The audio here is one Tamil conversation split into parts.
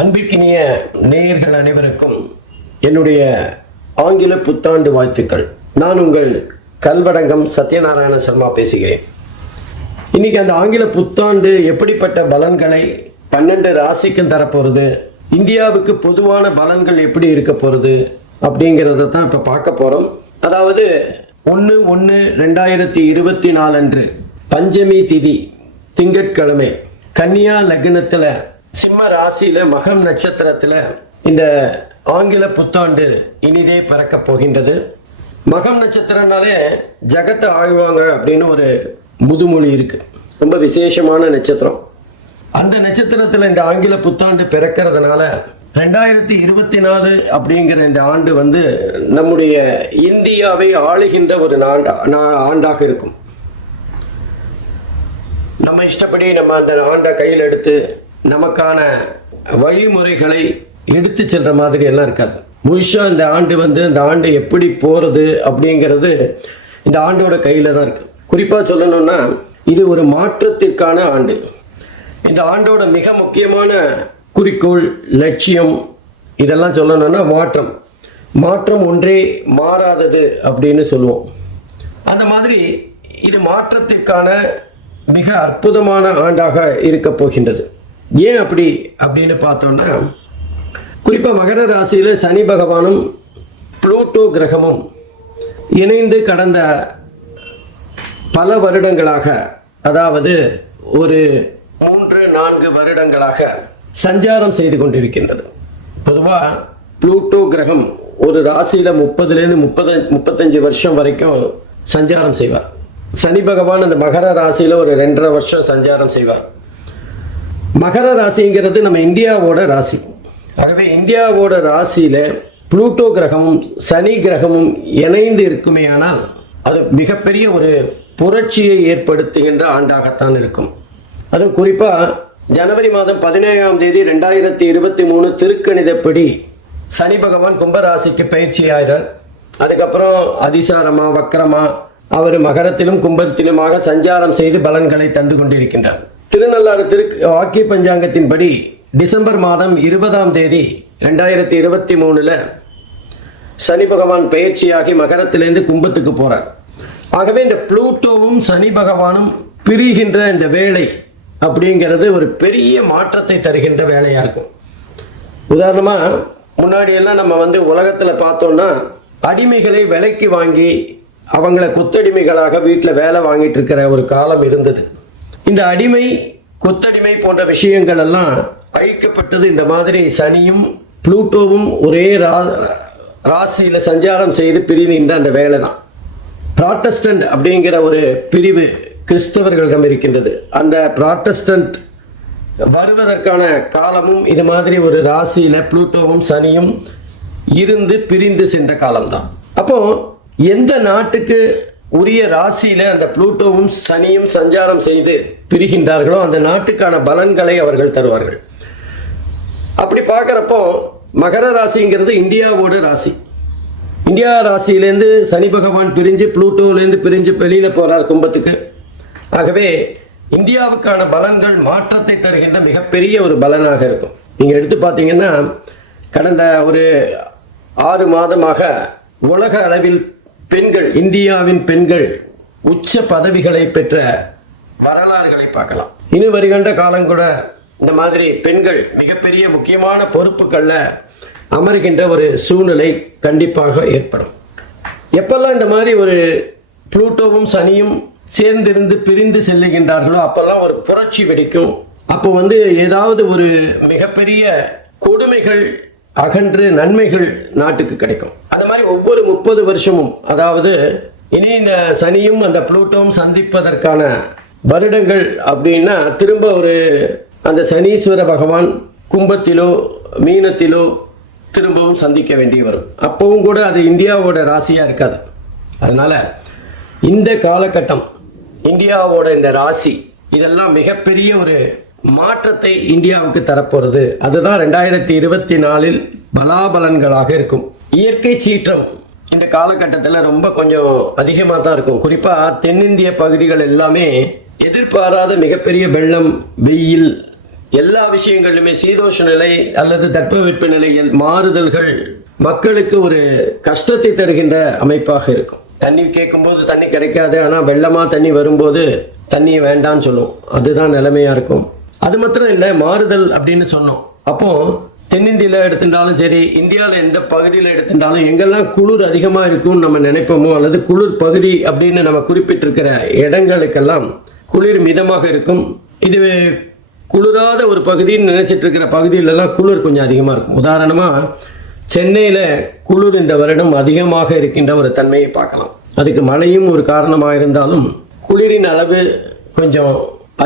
அன்பிற்கினிய நேயர்கள் அனைவருக்கும் என்னுடைய ஆங்கில புத்தாண்டு வாழ்த்துக்கள். நான் உங்கள் கல்வடங்கம் சத்யநாராயண சர்மா பேசுகிறேன். இன்னைக்கு அந்த ஆங்கில புத்தாண்டு எப்படிப்பட்ட பலன்களை 12 ராசிக்கும் தரப்போகிறது, இந்தியாவுக்கு பொதுவான பலன்கள் எப்படி இருக்க போகிறது அப்படிங்கிறத தான் இப்போ பார்க்க போகிறோம். அதாவது 1/1/2024 அன்று பஞ்சமி திதி திங்கட்கிழமை கன்னியா லக்னத்தில் சிம்ம ராசியில் மகம் நட்சத்திரத்தில் இந்த ஆங்கில புத்தாண்டு இனிதே பிறக்க போகின்றது. மகம் நட்சத்திரம்னாலே ஜகத்தை ஆழ்வாங்க அப்படின்னு ஒரு முதுமொழி இருக்கு. ரொம்ப விசேஷமான நட்சத்திரம். அந்த நட்சத்திரத்தில் இந்த ஆங்கில புத்தாண்டு பிறக்கிறதுனால 2024 அப்படிங்கிற இந்த ஆண்டு நம்முடைய இந்தியாவை ஆளுகின்ற ஒரு ஆண்டாக இருக்கும். நம்ம இஷ்டப்படி நம்ம அந்த ஆண்டை கையில் எடுத்து நமக்கான வழிமுறைகளை எடுத்து செல்ற மாதிரி எல்லாம் இருக்காது. முழுஷா இந்த ஆண்டு இந்த ஆண்டு எப்படி போறது அப்படிங்கிறது இந்த ஆண்டோட கையில தான் இருக்கு. குறிப்பா சொல்லணும்னா இது ஒரு மாற்றத்திற்கான ஆண்டு. இந்த ஆண்டோட மிக முக்கியமான குறிக்கோள், லட்சியம் இதெல்லாம் சொல்லணும்னா மாற்றம் ஒன்றே மாறாதது அப்படின்னு சொல்லுவோம். அந்த மாதிரி இது மாற்றத்திற்கான மிக அற்புதமான ஆண்டாக இருக்க போகின்றது. ஏன் அப்படின்னு பார்த்தோம்னா, குறிப்பாக மகர ராசியில் சனி பகவானும் புளூட்டோ கிரகமும் இணைந்து கடந்த பல வருடங்களாக, அதாவது ஒரு 3-4 வருடங்களாக சஞ்சாரம் செய்து கொண்டிருக்கின்றது. பொதுவாக புளூட்டோ கிரகம் ஒரு ராசியில் 30-35 வருஷம் வரைக்கும் சஞ்சாரம் செய்வார். சனி பகவான் அந்த மகர ராசியில் ஒரு 2.5 வருஷம் சஞ்சாரம் செய்வார். மகர ராசிங்கிறது நம்ம இந்தியாவோட ராசி. ஆகவே இந்தியாவோட ராசியில புளூட்டோ கிரகமும் சனி கிரகமும் இணைந்து இருக்குமே ஆனால் அது மிகப்பெரிய ஒரு புரட்சியை ஏற்படுத்துகின்ற ஆண்டாகத்தான் இருக்கும். அதுவும் குறிப்பா ஜனவரி மாதம் 17ஆம் தேதி 2023 திருக்கணிதப்படி சனி பகவான் கும்பராசிக்கு பயிற்சி ஆகிறார். அதுக்கப்புறம் அதிசாரமா வக்கரமா அவர் மகரத்திலும் கும்பத்திலுமாக சஞ்சாரம் செய்து பலன்களை தந்து கொண்டிருக்கின்றார். திருநள்ளாறு வாக்கிய பஞ்சாங்கத்தின்படி டிசம்பர் மாதம் 20ஆம் தேதி 2023 சனி பகவான் பயிற்சியாகி மகரத்திலிருந்து கும்பத்துக்கு போறார். ஆகவே இந்த புளூட்டோவும் சனி பகவானும் பிரிகின்ற இந்த வேலை அப்படிங்கிறது ஒரு பெரிய மாற்றத்தை தருகின்ற வேலையா இருக்கும். உதாரணமா முன்னாடி எல்லாம் நம்ம உலகத்துல பார்த்தோம்னா அடிமைகளை விலைக்கு வாங்கி அவங்கள கொத்தடிமைகளாக வீட்டில் வேலை வாங்கிட்டு இருக்கிற ஒரு காலம் இருந்தது. இந்த அடிமை கொத்தடிமை போன்ற விஷயங்கள் எல்லாம் அழிக்கப்பட்டது. இந்த மாதிரி சனியும் புளூட்டோவும் ஒரே ராசியில சஞ்சாரம் செய்து பிரிந்த அந்த வேலை தான். ப்ராட்டஸ்டன்ட் அப்படிங்கிற ஒரு பிரிவு கிறிஸ்தவர்களிடம் இருக்கின்றது. அந்த ப்ராட்டஸ்டன்ட் வருவதற்கான காலமும் இது மாதிரி ஒரு ராசியில புளூட்டோவும் சனியும் இருந்து பிரிந்து சென்ற காலம்தான். அப்போ எந்த நாட்டுக்கு உரிய ராசியில அந்த புளூட்டோவும் சனியும் சஞ்சாரம் செய்து பிரிகின்றார்களோ அந்த நாட்டுக்கான பலன்களை அவர்கள் தருவார்கள். அப்படி பார்க்குறப்போ மகர ராசிங்கிறது இந்தியாவோட ராசி. இந்தியா ராசியிலேருந்து சனி பகவான் பிரிஞ்சு புளூட்டோலேருந்து பிரிஞ்சு வெளியில போறார் கும்பத்துக்கு. ஆகவே இந்தியாவுக்கான பலன்கள் மாற்றத்தை தருகின்ற மிகப்பெரிய ஒரு பலனாக இருக்கும். நீங்க எடுத்து பார்த்தீங்கன்னா கடந்த ஒரு 6 மாதமாக உலக அளவில் பெண்கள், இந்தியாவின் பெண்கள் உச்ச பதவிகளை பெற்ற வரலாறுகளை பார்க்கலாம். இனி வருகின்ற காலம் கூட இந்த மாதிரி பெண்கள் மிகப்பெரிய முக்கியமான பொறுப்புகளில் அமர்கின்ற ஒரு சூழ்நிலை கண்டிப்பாக ஏற்படும். எப்பெல்லாம் இந்த மாதிரி ஒரு புளூட்டோவும் சனியும் சேர்ந்திருந்து பிரிந்து செல்லுகின்றார்களோ அப்பெல்லாம் ஒரு புரட்சி வெடிக்கும். அப்போ ஏதாவது ஒரு மிகப்பெரிய கொடுமைகள் அகன்று நன்மைகள் நாட்டுக்கு கிடைக்கும். அந்த மாதிரி ஒவ்வொரு 30 வருஷமும், அதாவது இனி இந்த சனியும் அந்த புளூட்டோவும் சந்திப்பதற்கான வருடங்கள் அப்படின்னா திரும்ப ஒரு அந்த சனீஸ்வர பகவான் கும்பத்திலோ மீனத்திலோ திரும்பவும் சந்திக்க வேண்டி வரும். அப்பவும் கூட அது இந்தியாவோட ராசியா இருக்காது. அதனால இந்த காலகட்டம் இந்தியாவோட இந்த ராசி இதெல்லாம் மிகப்பெரிய ஒரு மாற்றத்தை இந்தியாவுக்கு தரப்போறது. அதுதான் 2024 பலாபலன்களாக இருக்கும். இயற்கை சீற்றம் இந்த காலகட்டத்தில் ரொம்ப கொஞ்சம் அதிகமாக தான் இருக்கும். குறிப்பாக தென்னிந்திய பகுதிகள் எல்லாமே எதிர்பாராத மிகப்பெரிய வெள்ளம், வெயில் எல்லா விஷயங்களிலுமே சீதோஷ நிலை அல்லது தட்பவெட்ப நிலையில் மாறுதல்கள் மக்களுக்கு ஒரு கஷ்டத்தை தருகின்ற அமைப்பாக இருக்கும். தண்ணி கேட்கும்போது தண்ணி கிடைக்காது, ஆனால் வெள்ளமாக தண்ணி வரும்போது தண்ணியை வேண்டான்னு சொல்லும். அதுதான் நிலைமையாக இருக்கும். அது மாத்திரம் இல்லை, மாறுதல் அப்படின்னு சொன்னோம். அப்போ தென்னிந்தியாவில் எடுத்துட்டாலும் சரி, இந்தியாவில் எந்த பகுதியில் எடுத்துட்டாலும் எங்கெல்லாம் குளிர் அதிகமாக இருக்கும்னு நம்ம நினைப்போமோ, அல்லது குளிர் பகுதி அப்படின்னு நம்ம குறிப்பிட்டிருக்கிற இடங்களுக்கெல்லாம் குளிர் மிதமாக இருக்கும். இது குளிராத ஒரு பகுதின்னு நினைச்சிட்டு இருக்கிற பகுதியிலெல்லாம் குளிர் கொஞ்சம் அதிகமாக இருக்கும். உதாரணமாக சென்னையில் குளிர் இந்த வருடம் அதிகமாக இருக்கின்ற ஒரு தன்மையை பார்க்கலாம். அதுக்கு மழையும் ஒரு காரணமாக இருந்தாலும் குளிரின் அளவு கொஞ்சம்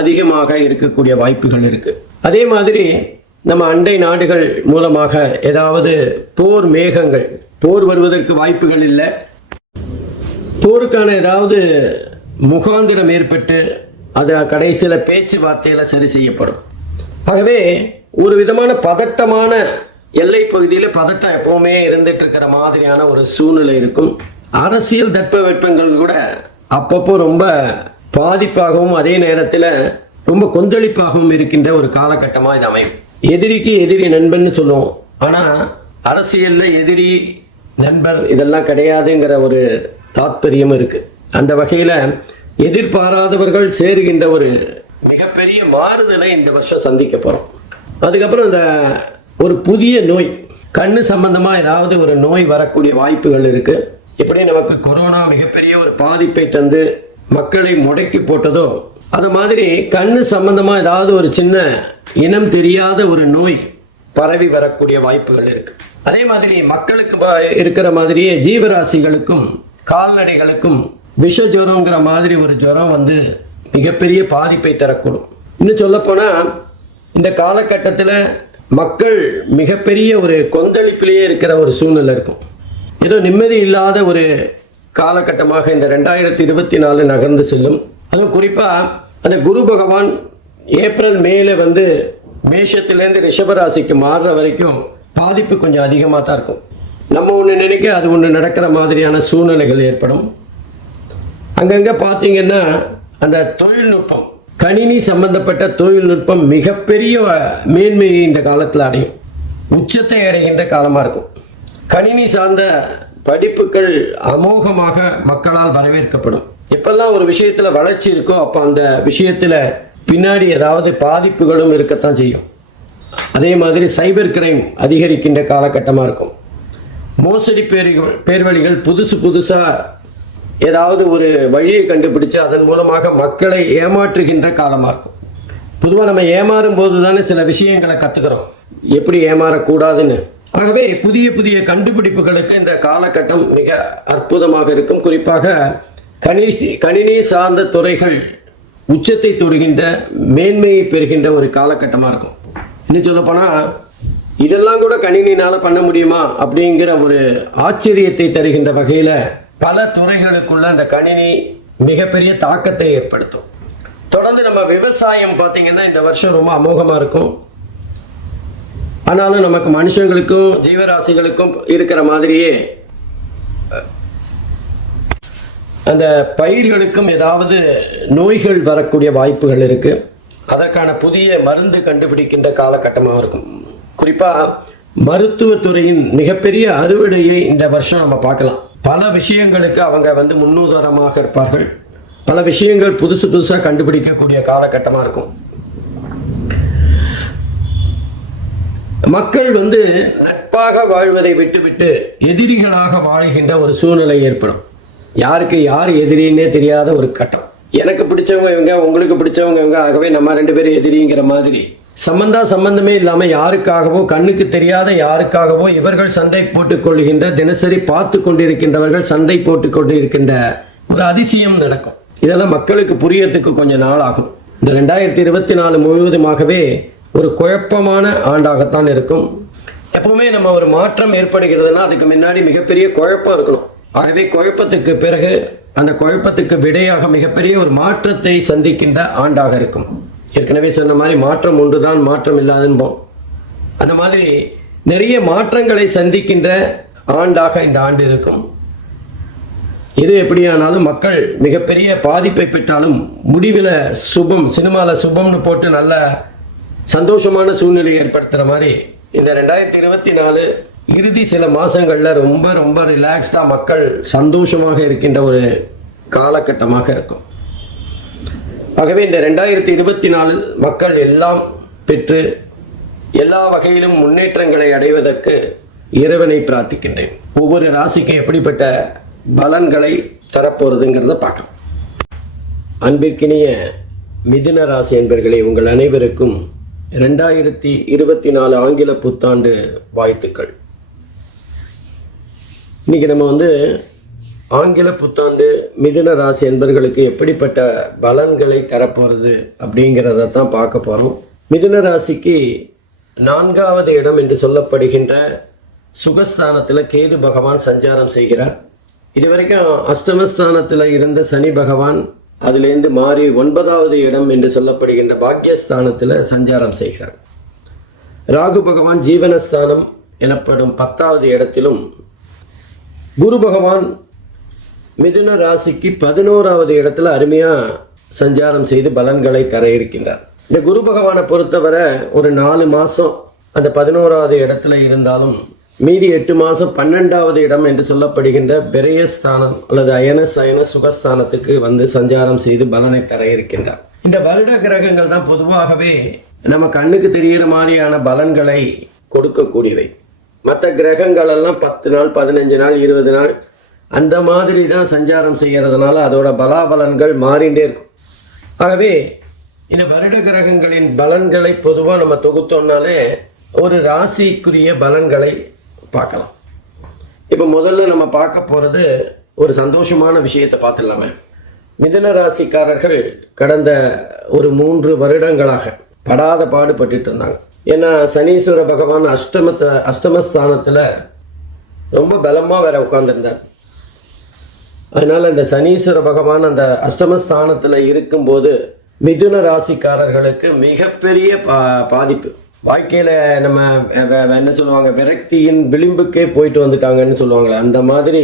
அதிகமாக இருக்கக்கூடிய வாய்ப்புகள் இருக்குது. அதே மாதிரி நம்ம அண்டை நாடுகள் மூலமாக ஏதாவது போர் மேகங்கள், போர் வருவதற்கு வாய்ப்புகள் இல்லை, போருக்கான ஏதாவது முகாந்திரம் ஏற்பட்டு அது கடைசியில் பேச்சுவார்த்தையில் சரி செய்யப்படும். ஆகவே ஒரு விதமான பதட்டமான எல்லை பகுதியில் பதட்டம் எப்பவுமே இருந்துட்டு இருக்கிற மாதிரியான ஒரு சூழ்நிலை இருக்கும். அரசியல் தட்பவெப்பங்கள் கூட அப்பப்போ ரொம்ப பாதிப்பாகவும் அதே நேரத்தில் ரொம்ப கொந்தளிப்பாகவும் இருக்கின்ற ஒரு காலகட்டமாக இது அமையும். எதிரிக்கு எதிரி நண்பன் சொல்லுவோம், ஆனால் அரசியலில் எதிரி நண்பர் இதெல்லாம் கிடையாதுங்கிற ஒரு தாத்பரியம் இருக்கு. அந்த வகையில் எதிர்பாராதவர்கள் சேருகின்ற ஒரு மிகப்பெரிய மாறுதலை இந்த வருஷம் சந்திக்க போகிறோம். அதுக்கப்புறம் இந்த ஒரு புதிய நோய், கண்ணு சம்பந்தமாக ஏதாவது ஒரு நோய் வரக்கூடிய வாய்ப்புகள் இருக்குது. எப்படி நமக்கு கொரோனா மிகப்பெரிய ஒரு பாதிப்பை தந்து மக்களை முடக்கி போட்டதோ, அது மாதிரி கண்ணு சம்பந்தமாக ஏதாவது ஒரு சின்ன இனம் தெரியாத ஒரு நோய் பரவி வரக்கூடிய வாய்ப்புகள் இருக்கு. அதே மாதிரி மக்களுக்கு இருக்கிற மாதிரியே ஜீவராசிகளுக்கும் கால்நடைகளுக்கும் விஷ ஜுரங்கிற மாதிரி ஒரு ஜுரம் வந்து மிகப்பெரிய பாதிப்பை தரக்கூடும். இன்னும் சொல்லப்போனால் இந்த காலகட்டத்தில் மக்கள் மிகப்பெரிய ஒரு கொந்தளிப்பிலேயே இருக்கிற ஒரு சூழ்நிலை இருக்கும். ஏதோ நிம்மதி இல்லாத ஒரு காலகட்டமாக இந்த 2024 நகர்ந்து செல்லும். அதுவும் குறிப்பாக அந்த குரு பகவான் ஏப்ரல் மேல வந்து மேஷத்திலேருந்து ரிஷபராசிக்கு மாறுற வரைக்கும் பாதிப்பு கொஞ்சம் அதிகமாக தான் இருக்கும். நம்ம ஒன்று நினைக்க அது ஒன்று நடக்கிற மாதிரியான சூழ்நிலைகள் ஏற்படும். அங்கங்கே பார்த்தீங்கன்னா அந்த தொழில்நுட்பம், கணினி சம்பந்தப்பட்ட தொழில்நுட்பம் மிகப்பெரிய மேன்மையை இந்த காலத்தில் அடையும், உச்சத்தை அடைகின்ற காலமாக இருக்கும். கணினி சார்ந்த படிப்புகள் அமோகமாக மக்களால் வரவேற்கப்படும். எப்பெல்லாம் ஒரு விஷயத்தில் வளர்ச்சி இருக்கோ அப்போ அந்த விஷயத்தில் பின்னாடி ஏதாவது பாதிப்புகளும் இருக்கத்தான் செய்யும். அதே மாதிரி சைபர் கிரைம் அதிகரிக்கின்ற காலகட்டமாக இருக்கும். மோசடி பேர்வழிகள் புதுசாக ஏதாவது ஒரு வழியை கண்டுபிடிச்சு அதன் மூலமாக மக்களை ஏமாற்றுகின்ற காலமாக இருக்கும். பொதுவாக நம்ம ஏமாறும் போது தானே சில விஷயங்களை கற்றுக்கிறோம், எப்படி ஏமாறக்கூடாதுன்னு. ஆகவே புதிய புதிய கண்டுபிடிப்புகளுக்கு இந்த காலகட்டம் மிக அற்புதமாக இருக்கும். குறிப்பாக கணினி சார்ந்த துறைகள் உச்சத்தை தொடுகின்ற மேன்மையை பெறுகின்ற ஒரு காலகட்டமாக இருக்கும். இன்னும் சொல்லப்போனால் இதெல்லாம் கூட கணினினால் பண்ண முடியுமா அப்படிங்கிற ஒரு ஆச்சரியத்தை தருகின்ற வகையில் பல துறைகளுக்குள்ள அந்த கணினி மிகப்பெரிய தாக்கத்தை ஏற்படுத்தும். தொடர்ந்து நம்ம விவசாயம் பார்த்தீங்கன்னா இந்த வருஷம் ரொம்ப அமோகமாக இருக்கும். ஆனாலும் நமக்கு மனுஷங்களுக்கும் ஜீவராசிகளுக்கும் இருக்கிற மாதிரியே அந்த பயிர்களுக்கும் ஏதாவது நோய்கள் வரக்கூடிய வாய்ப்புகள் இருக்கு. அதற்கான புதிய மருந்து கண்டுபிடிக்கின்ற காலகட்டமாக இருக்கும். குறிப்பாக மருத்துவத்துறையின் மிகப்பெரிய அறுவடையை இந்த வருஷம் நம்ம பார்க்கலாம். பல விஷயங்களுக்கு அவங்க வந்து முன்னுதாரணமாக இருப்பார்கள். பல விஷயங்கள் புதுசாக கண்டுபிடிக்கக்கூடிய காலகட்டமாக இருக்கும். மக்கள் வந்து நட்பாக வாழ்வதை விட்டுவிட்டு எதிரிகளாக வாழ்கின்ற ஒரு சூழ்நிலை ஏற்படும். யாருக்கு யார் எதிரின்னே தெரியாத ஒரு கட்டம். எனக்கு பிடிச்சவங்க இவங்க, உங்களுக்கு பிடிச்சவங்க இவங்க, ஆகவே நம்ம 2 பேரும் எதிரிங்கிற மாதிரி சம்பந்தமே இல்லாமல் யாருக்காகவோ கண்ணுக்கு தெரியாத யாருக்காகவோ இவர்கள் சண்டை போட்டுக் கொள்கின்ற, தினசரி பார்த்து கொண்டிருக்கின்றவர்கள் சண்டை போட்டுக் கொண்டிருக்கின்ற ஒரு அதிசயம் நடக்கும். இதெல்லாம் மக்களுக்கு புரியறதுக்கு கொஞ்சம் நாள் ஆகும். இந்த 2024 முழுவதுமாகவே ஒரு குழப்பமான ஆண்டாகத்தான் இருக்கும். எப்பவுமே நம்ம ஒரு மாற்றம் ஏற்படுகிறதுனா அதுக்கு முன்னாடி மிகப்பெரிய குழப்பம் இருக்கணும். ஆகவே குழப்பத்துக்கு பிறகு அந்த குழப்பத்துக்கு விடையாக மிகப்பெரிய ஒரு மாற்றத்தை சந்திக்கின்ற ஆண்டாக இருக்கும். ஏற்கனவே சொன்ன மாதிரி மாற்றம் ஒன்றுதான், மாற்றம் இல்லாதுன்போம். அந்த மாதிரி நிறைய மாற்றங்களை சந்திக்கின்ற ஆண்டாக இந்த ஆண்டு இருக்கும். எது எப்படியானாலும் மக்கள் மிகப்பெரிய பாதிப்பை பெற்றாலும் முடிவில் சுபம், சினிமாவில் சுபம்னு போட்டு நல்ல சந்தோஷமான சூழ்நிலையை ஏற்படுத்துகிற மாதிரி இந்த 2024 இறுதி சில மாதங்களில் ரொம்ப ரொம்ப ரிலாக்ஸ்டாக மக்கள் சந்தோஷமாக இருக்கின்ற ஒரு காலகட்டமாக இருக்கும். ஆகவே இந்த 2024 மக்கள் எல்லாம் பெற்று எல்லா வகையிலும் முன்னேற்றங்களை அடைவதற்கு இறைவனை பிரார்த்திக்கின்றேன். ஒவ்வொரு ராசிக்கும் எப்படிப்பட்ட பலன்களை தரப்போறதுங்கிறத பார்க்கலாம். அன்பிற்கினிய மிதுன ராசி என்பர்களே, உங்கள் அனைவருக்கும் 2024 ஆங்கில புத்தாண்டு வாழ்த்துக்கள். இன்னைக்கு நம்ம ஆங்கில புத்தாண்டு மிதுன ராசி என்பர்களுக்கு எப்படிப்பட்ட பலன்களை தரப்போகிறது அப்படிங்கிறத தான் பார்க்க போகிறோம். மிதுன ராசிக்கு 4வது இடம் என்று சொல்லப்படுகின்ற சுகஸ்தானத்தில் கேது பகவான் சஞ்சாரம் செய்கிறார். இதுவரைக்கும் அஷ்டமஸ்தானத்தில் இருந்த சனி பகவான் அதிலேருந்து மாறி 9வது இடம் என்று சொல்லப்படுகின்ற பாக்யஸ்தானத்தில் சஞ்சாரம் செய்கிறார். ராகு பகவான் ஜீவனஸ்தானம் எனப்படும் 10வது இடத்திலும், குரு பகவான் மிதுன ராசிக்கு 11வது இடத்துல அருமையாக சஞ்சாரம் செய்து பலன்களை தர இருக்கின்றார். இந்த குரு பகவானை பொறுத்தவரை ஒரு 4 மாதம் அந்த 11வது இடத்துல இருந்தாலும் மீதி 8 மாதம் 12வது இடம் என்று சொல்லப்படுகின்ற பெரியஸ்தானம் அல்லது அயன சயன சுகஸ்தானத்துக்கு சஞ்சாரம் செய்து பலனை தர இருக்கின்றார். இந்த வருட கிரகங்கள் தான் பொதுவாகவே நம்ம கண்ணுக்கு தெரிகிற மாதிரியான பலன்களை கொடுக்கக்கூடியவை. மற்ற கிரகங்கள் எல்லாம் 10 நாள் 15 நாள் 20 நாள் அந்த மாதிரி தான் சஞ்சாரம் செய்கிறதுனால அதோட பலாபலன்கள் மாறிண்டே இருக்கும். ஆகவே இந்த வருட கிரகங்களின் பலன்களை பொதுவாக நம்ம தொகுத்தோம்னாலே ஒரு ராசிக்குரிய பலன்களை பார்க்கலாம். இப்போ முதல்ல நம்ம பார்க்க போகிறது ஒரு சந்தோஷமான விஷயத்தை பார்த்துடலாமே. மிதுன ராசிக்காரர்கள் கடந்த ஒரு 3 வருடங்களாக படாத பாடுபட்டு இருந்தாங்க. ஏன்னா சனீஸ்வர பகவான் அஷ்டமஸ்தானத்தில் ரொம்ப பலமாக வேற உட்கார்ந்துருந்தார். அதனால் அந்த சனீஸ்வர பகவான் அந்த அஷ்டமஸ்தானத்தில் இருக்கும்போது மிதுன ராசிக்காரர்களுக்கு மிகப்பெரிய பாதிப்பு. வாழ்க்கையில் நம்ம என்ன சொல்லுவாங்க, விரக்தியின் விளிம்புக்கே போயிட்டு வந்துட்டாங்கன்னு சொல்லுவாங்களே, அந்த மாதிரி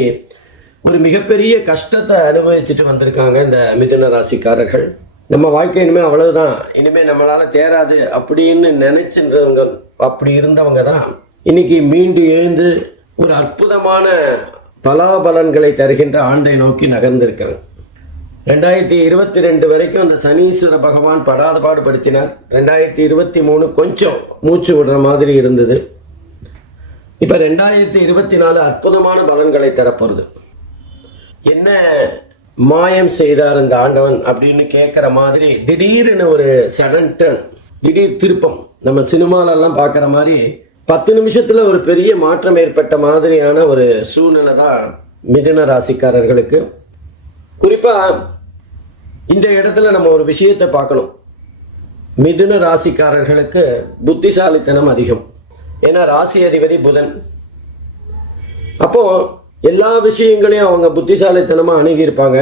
ஒரு மிகப்பெரிய கஷ்டத்தை அனுபவிச்சுட்டு வந்திருக்காங்க இந்த மிதுன ராசிக்காரர்கள். நம்ம வாழ்க்கை இனிமேல் அவ்வளவுதான், இனிமேல் நம்மளால் தேராது அப்படின்னு நினைச்சுன்றவங்க, அப்படி இருந்தவங்க தான் இன்னைக்கு மீண்டு எழுந்து ஒரு அற்புதமான பலாபலன்களை தருகின்ற ஆண்டை நோக்கி நகர்ந்திருக்கிறாங்க. 2022 வரைக்கும் அந்த சனீஸ்வர பகவான் படாத பாடுபடுத்தினார். 2023 கொஞ்சம் மூச்சு விடுற மாதிரி இருந்தது. இப்போ 2024 அற்புதமான பலன்களை தரப்போகிறது. என்ன மாயம் செய்தார் இந்த ஆண்டவன் அப்படின்னு கேட்குற மாதிரி திடீர்னு ஒரு சடன் டர்ன், திடீர் திருப்பம். நம்ம சினிமாலெல்லாம் பார்க்குற மாதிரி 10 நிமிஷத்தில் ஒரு பெரிய மாற்றம் ஏற்பட்ட மாதிரியான ஒரு சூழ்நிலை தான் மிதுன ராசிக்காரர்களுக்கு. குறிப்பாக இந்த இடத்துல நம்ம ஒரு விஷயத்தை பார்க்கணும். மிதுன ராசிக்காரர்களுக்கு புத்திசாலித்தனம் அதிகம். ஏன்னா ராசி அதிபதி புதன். அப்போ எல்லா விஷயங்களையும் அவங்க புத்திசாலித்தனமாக அணுகியிருப்பாங்க.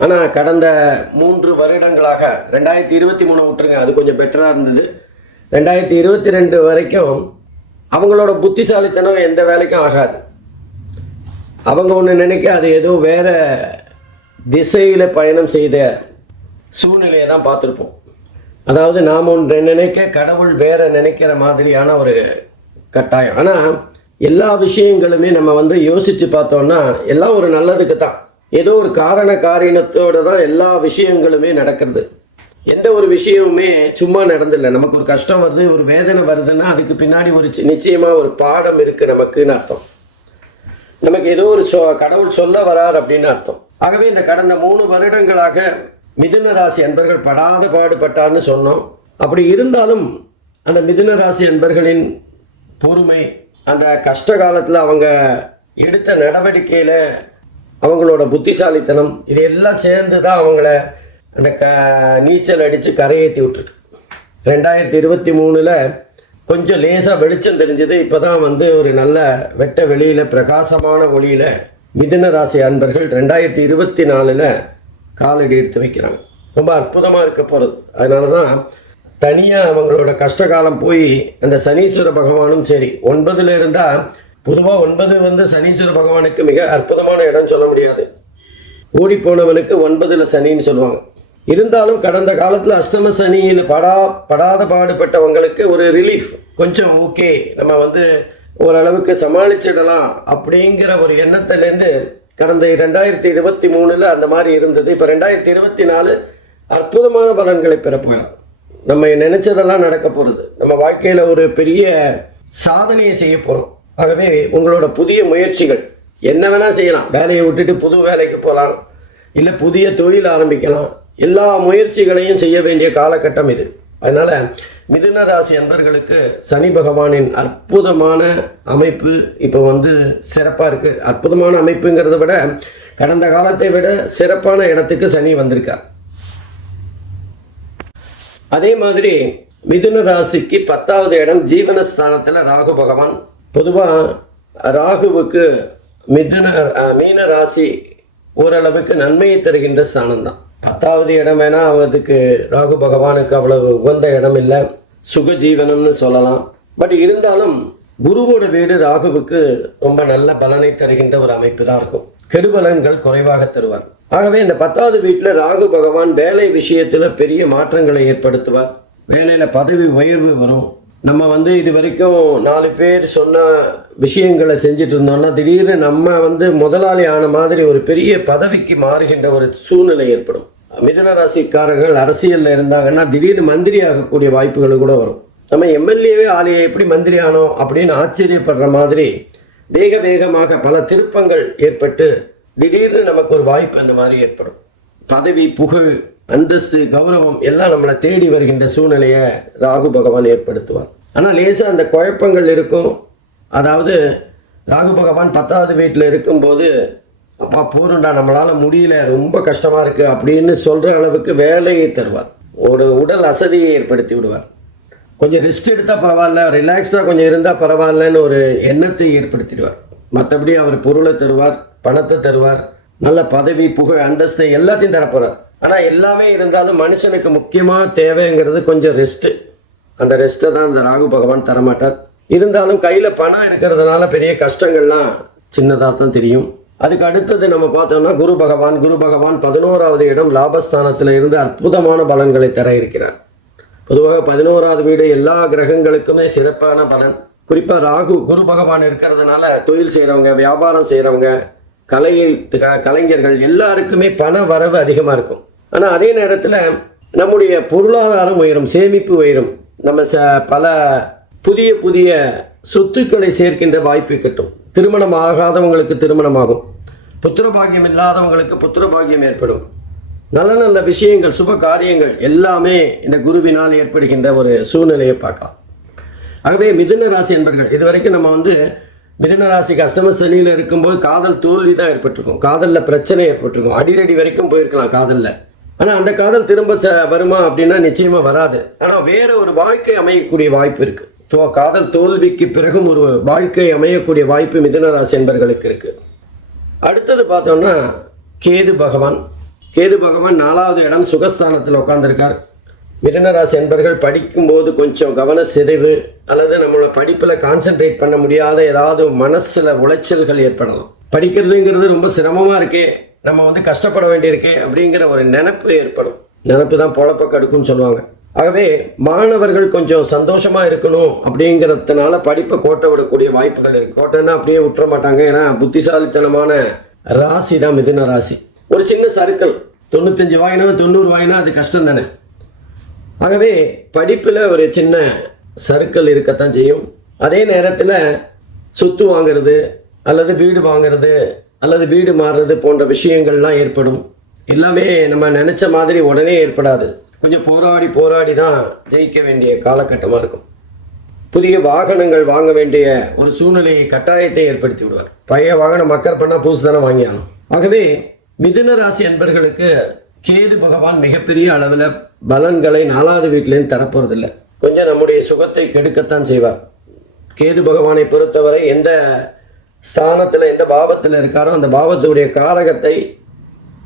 ஆனால் கடந்த 3 வருடங்களாக 2023 விட்டுருங்க, அது கொஞ்சம் பெட்டராக இருந்தது. 2022 வரைக்கும் அவங்களோட புத்திசாலித்தனம் எந்த வேலைக்கும் ஆகாது. அவங்க ஒன்று நினைக்க அது ஏதோ வேற திசையில் பயணம் செய்த சூழ்நிலையை தான் பார்த்துருப்போம். அதாவது நாம் ஒன்று நினைக்க கடவுள் வேற நினைக்கிற மாதிரியான ஒரு கட்டாயம். ஆனால் எல்லா விஷயங்களுமே நம்ம யோசித்து பார்த்தோம்னா எல்லாம் ஒரு நல்லதுக்கு தான். ஏதோ ஒரு காரண காரணத்தோடு தான் எல்லா விஷயங்களுமே நடக்கிறது. எந்த ஒரு விஷயமுமே சும்மா நடந்தில்லை. நமக்கு ஒரு கஷ்டம் வருது, ஒரு வேதனை வருதுன்னா அதுக்கு பின்னாடி ஒரு நிச்சயமாக ஒரு பாடம் இருக்குது நமக்குன்னு அர்த்தம். நமக்கு ஏதோ ஒரு கடவுள் சொல்ல வரார் அப்படின்னு அர்த்தம். ஆகவே இந்த கடந்த 3 வருடங்களாக மிதுன ராசி அன்பர்கள் படாத பாடுபட்டார்னு சொன்னோம். அப்படி இருந்தாலும் அந்த மிதுன ராசி அன்பர்களின் பொறுமை, அந்த கஷ்ட காலத்தில் அவங்க எடுத்த நடவடிக்கையில் அவங்களோட புத்திசாலித்தனம், இது எல்லாம் சேர்ந்து தான் அவங்கள அந்த நீச்சல் அடித்து கரையேற்றி விட்டுருக்கு. 2023 கொஞ்சம் லேசாக வெளிச்சம் தெரிஞ்சது. இப்போ தான் ஒரு நல்ல வெட்ட வெளியில் பிரகாசமான ஒளியில் மிதுன ராசி அன்பர்கள் 2024 காலடி எடுத்து வைக்கிறாங்க. ரொம்ப அற்புதமாக இருக்க போகிறது. அதனால தான் தனியாக அவங்களோட கஷ்டகாலம் போய் அந்த சனீஸ்வர பகவானும் சரி 9ல் இருந்தால், பொதுவாக 9 சனீஸ்வர பகவானுக்கு மிக அற்புதமான இடம் சொல்ல முடியாது. ஓடி போனவனுக்கு 9ல் சனின்னு சொல்லுவாங்க. இருந்தாலும் கடந்த காலத்தில் அஷ்டம சனியில் படாத பாடுபட்டவங்களுக்கு ஒரு ரிலீஃப், கொஞ்சம் ஓகே நம்ம வந்து ஓரளவுக்கு சமாளிச்சிடலாம் அப்படிங்கிற ஒரு எண்ணத்திலேருந்து கடந்த 2023 அந்த மாதிரி இருந்தது. இப்போ 2024 அற்புதமான பலன்களை பெற போகிறோம். நம்ம நினைச்சதெல்லாம் நடக்க போகிறது. நம்ம வாழ்க்கையில் ஒரு பெரிய சாதனையை செய்ய போகிறோம். ஆகவே உங்களோட புதிய முயற்சிகள் என்ன வேணால் செய்யலாம். வேலையை விட்டுட்டு புது வேலைக்கு போகலாம், இல்லை புதிய தொழில் ஆரம்பிக்கலாம். எல்லா முயற்சிகளையும் செய்ய வேண்டிய காலகட்டம் இது. அதனால் மிதுன ராசி அன்பர்களுக்கு சனி பகவானின் அற்புதமான அமைப்பு இப்போ வந்து சிறப்பாக இருக்குது. அற்புதமான அமைப்புங்கிறத விட கடந்த காலத்தை விட சிறப்பான இடத்துக்கு சனி வந்திருக்கார். அதே மாதிரி மிதுன ராசிக்கு 10வது இடம் ஜீவனஸ்தானத்தில் ராகு பகவான். பொதுவாக ராகுவுக்கு மீன ராசி ஓரளவுக்கு நன்மையை தருகின்ற ஸ்தானம் தான். 10வது இடம் வேணா அவருக்கு ராகு பகவானுக்கு அவ்வளவு உகந்த இடம் இல்லை, சுகஜீவனம்னு சொல்லலாம். பட் இருந்தாலும் குருவோட வீடு ராகுவுக்கு ரொம்ப நல்ல பலனை தருகின்ற ஒரு அமைப்பு தான் இருக்கும். கெடுபலன்கள் குறைவாக தருவார். ஆகவே இந்த 10வது வீட்டில் ராகு பகவான் வேலை விஷயத்தில் பெரிய மாற்றங்களை ஏற்படுத்துவார். வேலையில் பதவி உயர்வு வரும். நம்ம வந்து இது வரைக்கும் 4 பேர் சொன்ன விஷயங்களை செஞ்சுட்டு இருந்தோம்னா திடீர்னு நம்ம வந்து முதலாளி ஆன மாதிரி ஒரு பெரிய பதவிக்கு மாறுகின்ற ஒரு சூழ்நிலை ஏற்படும். மிதுன ராசிக்காரர்கள் அரசியலில் இருந்தாங்கன்னா திடீர்னு மந்திரி ஆகக்கூடிய வாய்ப்புகள் கூட வரும். நம்ம எம்எல்ஏவே ஆலையை எப்படி மந்திரி ஆனோம் அப்படின்னு ஆச்சரியப்படுற மாதிரி வேகமாக பல திருப்பங்கள் ஏற்பட்டு திடீர்னு நமக்கு ஒரு வாய்ப்பு அந்த மாதிரி ஏற்படும். பதவி, புகழ், அந்தஸ்து, கௌரவம் எல்லாம் நம்மளை தேடி வருகின்ற சூழ்நிலையை ராகு பகவான் ஏற்படுத்துவார். ஆனால் லேசாக அந்த குழப்பங்கள் இருக்கும். அதாவது ராகு பகவான் 10வது வீட்டில் இருக்கும்போது அப்பா போருண்டா, நம்மளால் முடியல, ரொம்ப கஷ்டமாக இருக்குது அப்படின்னு சொல்கிற அளவுக்கு வேலையை தருவார். ஒரு உடல் அசதியை ஏற்படுத்தி விடுவார். கொஞ்சம் ரெஸ்ட் எடுத்தால் பரவாயில்ல, ரிலாக்ஸ்டாக கொஞ்சம் இருந்தால் பரவாயில்லன்னு ஒரு எண்ணத்தை ஏற்படுத்திடுவார். மற்றபடி அவர் பொருளை தருவார், பணத்தை தருவார், நல்ல பதவி, புகழ், அந்தஸ்தை எல்லாத்தையும் தரப்போகிறார். ஆனால் எல்லாமே இருந்தாலும் மனுஷனுக்கு முக்கியமாக தேவைங்கிறது கொஞ்சம் ரெஸ்ட்டு. அந்த ரெஸ்ட்டை தான் இந்த ராகு பகவான் தரமாட்டார். இருந்தாலும் கையில் பணம் இருக்கிறதுனால பெரிய கஷ்டங்கள்லாம் சின்னதாக தான் தெரியும். அதுக்கு அடுத்தது நம்ம பார்த்தோம்னா குரு பகவான் 11வது இடம் லாபஸ்தானத்தில் இருந்து அற்புதமான பலன்களை தர இருக்கிறார். பொதுவாக 11வது வீடு எல்லா கிரகங்களுக்குமே சிறப்பான பலன். குறிப்பாக ராகு குரு பகவான் இருக்கிறதுனால தொழில் செய்கிறவங்க, வியாபாரம் செய்கிறவங்க, கலைஞர்கள் எல்லாருக்குமே பண வரவு அதிகமாக இருக்கும். ஆனால் அதே நேரத்தில் நம்முடைய பொருளாதாரம் உயரும், சேமிப்பு உயரும். நம்ம பல புதிய சொத்துக்களை சேர்க்கின்ற வாய்ப்பு கிட்டும். திருமணம் ஆகாதவங்களுக்கு திருமணமாகும். புத்திரபாகியம் இல்லாதவங்களுக்கு புத்திரபாகியம் ஏற்படும். நல்ல விஷயங்கள், சுப காரியங்கள் எல்லாமே இந்த குருவினால் ஏற்படுகின்ற ஒரு சூழ்நிலையை பார்க்கலாம். ஆகவே மிதுன ராசி என்பர்கள் இதுவரைக்கும் நம்ம வந்து மிதுன ராசிக்கு அஷ்டம சனியில் இருக்கும்போது காதல் தோல்வி தான் ஏற்பட்டிருக்கும். காதலில் பிரச்சனை ஏற்பட்டிருக்கும். அடிதடி வரைக்கும் போயிருக்கலாம் காதலில். ஆனால் அந்த காதல் திரும்ப வருமா அப்படின்னா நிச்சயமாக வராது. ஆனால் வேற ஒரு வாழ்க்கை அமையக்கூடிய வாய்ப்பு இருக்குது. காதல் தோல்விக்கு பிறகும் ஒரு வாழ்க்கை அமையக்கூடிய வாய்ப்பு மிதுன ராசி என்பர்களுக்கு இருக்குது. அடுத்தது பார்த்தோம்னா கேது பகவான் 4வது இடம் சுகஸ்தானத்தில் உட்கார்ந்துருக்கார். மிதுன ராசி என்பர்கள் படிக்கும்போது கொஞ்சம் கவன சிதைவு அல்லது நம்மளோட படிப்பில் கான்சென்ட்ரேட் பண்ண முடியாத ஏதாவது மனசில் உளைச்சல்கள் ஏற்படலாம். படிக்கிறதுங்கிறது ரொம்ப சிரமமாக இருக்கே, நம்ம வந்து கஷ்டப்பட வேண்டியிருக்கே அப்படிங்கிற ஒரு நினைப்பு ஏற்படும். நினைப்பு தான் பொழப்ப கடுக்குன்னு சொல்லுவாங்க. ஆகவே மாணவர்கள் கொஞ்சம் சந்தோஷமாக இருக்கணும் அப்படிங்கிறதுனால படிப்பை கோட்டை விடக்கூடிய வாய்ப்புகள் இருக்குது. கோட்டைன்னா அப்படியே விட்டுற மாட்டாங்க. ஏன்னா புத்திசாலித்தனமான ராசி தான் மிதுன ராசி. ஒரு சின்ன சர்க்கிள் 95 வாங்கினா 90 வாங்கினா அது கஷ்டம் தானே. ஆகவே படிப்பில் ஒரு சின்ன சர்க்கிள் இருக்கத்தான் செய்யும். அதே நேரத்தில் சொத்து வாங்கிறது அல்லது வீடு வாங்கிறது அல்லது வீடு மாறுறது போன்ற விஷயங்கள்லாம் ஏற்படும். எல்லாமே நம்ம நினச்ச மாதிரி உடனே ஏற்படாது. கொஞ்சம் போராடி தான் ஜெயிக்க வேண்டிய காலகட்டமாக இருக்கும். புதிய வாகனங்கள் வாங்க வேண்டிய ஒரு சூழ்நிலையை, கட்டாயத்தை ஏற்படுத்தி விடுவார். பழைய வாகனம் மக்கர் பண்ணால் புதுசு தானே வாங்கியானோம். ஆகவே மிதுன ராசி அன்பர்களுக்கு கேது பகவான் மிகப்பெரிய அளவில் பலன்களை 4வது வீட்டிலேருந்து தரப்போறதில்லை. கொஞ்சம் நம்முடைய சுகத்தை கெடுக்கத்தான் செய்வார். கேது பகவானை பொறுத்தவரை எந்த ஸ்தானத்தில் எந்த பாவத்தில் இருக்காரோ அந்த பாவத்துடைய காரகத்தை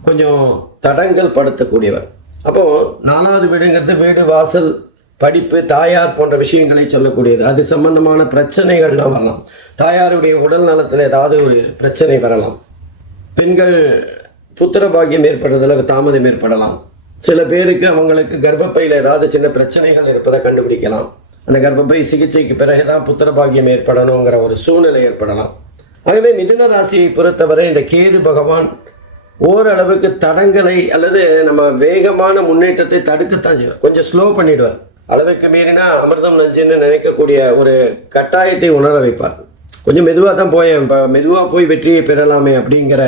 கொஞ்சம் தடங்கல் படுத்தக்கூடியவர். அப்போது 4வது வீடுங்கிறது வீடு, வாசல், படிப்பு, தாயார் போன்ற விஷயங்களை சொல்லக்கூடியது. அது சம்பந்தமான பிரச்சனைகள்லாம் வரலாம். தாயாருடைய உடல் நலத்தில் ஏதாவது ஒரு பிரச்சனை வரலாம். பெண்கள் புத்திர பாக்கியம் ஏற்படுறதில் தாமதம் ஏற்படலாம். சில பேருக்கு அவங்களுக்கு கர்ப்பப்பையில் ஏதாவது சின்ன பிரச்சனைகள் இருப்பதை கண்டுபிடிக்கலாம். அந்த கர்ப்பப்பை சிகிச்சைக்கு பிறகுதான் புத்திர பாக்கியம் ஏற்படணுங்கிற ஒரு சூழ்நிலை ஏற்படலாம். ஆகவே மிதுன ராசியை பொறுத்தவரை இந்த கேது பகவான் ஓரளவுக்கு தடங்களை அல்லது நம்ம வேகமான முன்னேற்றத்தை தடுக்கத்தான் செய்வார். கொஞ்சம் ஸ்லோ பண்ணிடுவார். அளவுக்கு மீறினா அமிர்தம் நஞ்சுன்னு நினைக்கக்கூடிய ஒரு கட்டாயத்தை உணர வைப்பார். கொஞ்சம் மெதுவாக தான் மெதுவாக போய் வெற்றியை பெறலாமே அப்படிங்கிற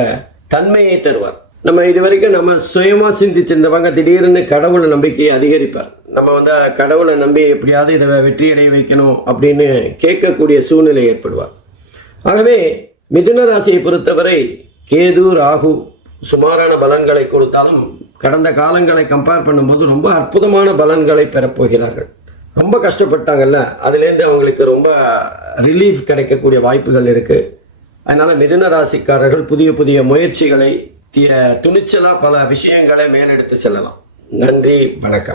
தன்மையை தருவார். நம்ம இது வரைக்கும் நம்ம சுயமாக சிந்திச்சிருந்தவங்க திடீர்னு கடவுளை நம்பிக்கையை அதிகரிப்பார். நம்ம கடவுளை நம்பி எப்படியாவது இதை வெற்றியடைய வைக்கணும் அப்படின்னு கேட்கக்கூடிய சூழ்நிலை ஏற்படுவார். ஆகவே மிதுன ராசியை பொறுத்தவரை கேது ராகு சுமாரான பலன்களை கொடுத்தாலும் கடந்த காலங்களை கம்பேர் பண்ணும்போது ரொம்ப அற்புதமான பலன்களை பெறப்போகிறார்கள். ரொம்ப கஷ்டப்பட்டாங்கல்ல, அதுலேருந்து அவங்களுக்கு ரொம்ப ரிலீஃப் கிடைக்கக்கூடிய வாய்ப்புகள் இருக்குது. அதனால் மிதுன ராசிக்காரர்கள் புதிய புதிய முயற்சிகளை துணிச்சலாக பல விஷயங்களை மேலெடுத்து செல்லலாம். நன்றி, வணக்கம்.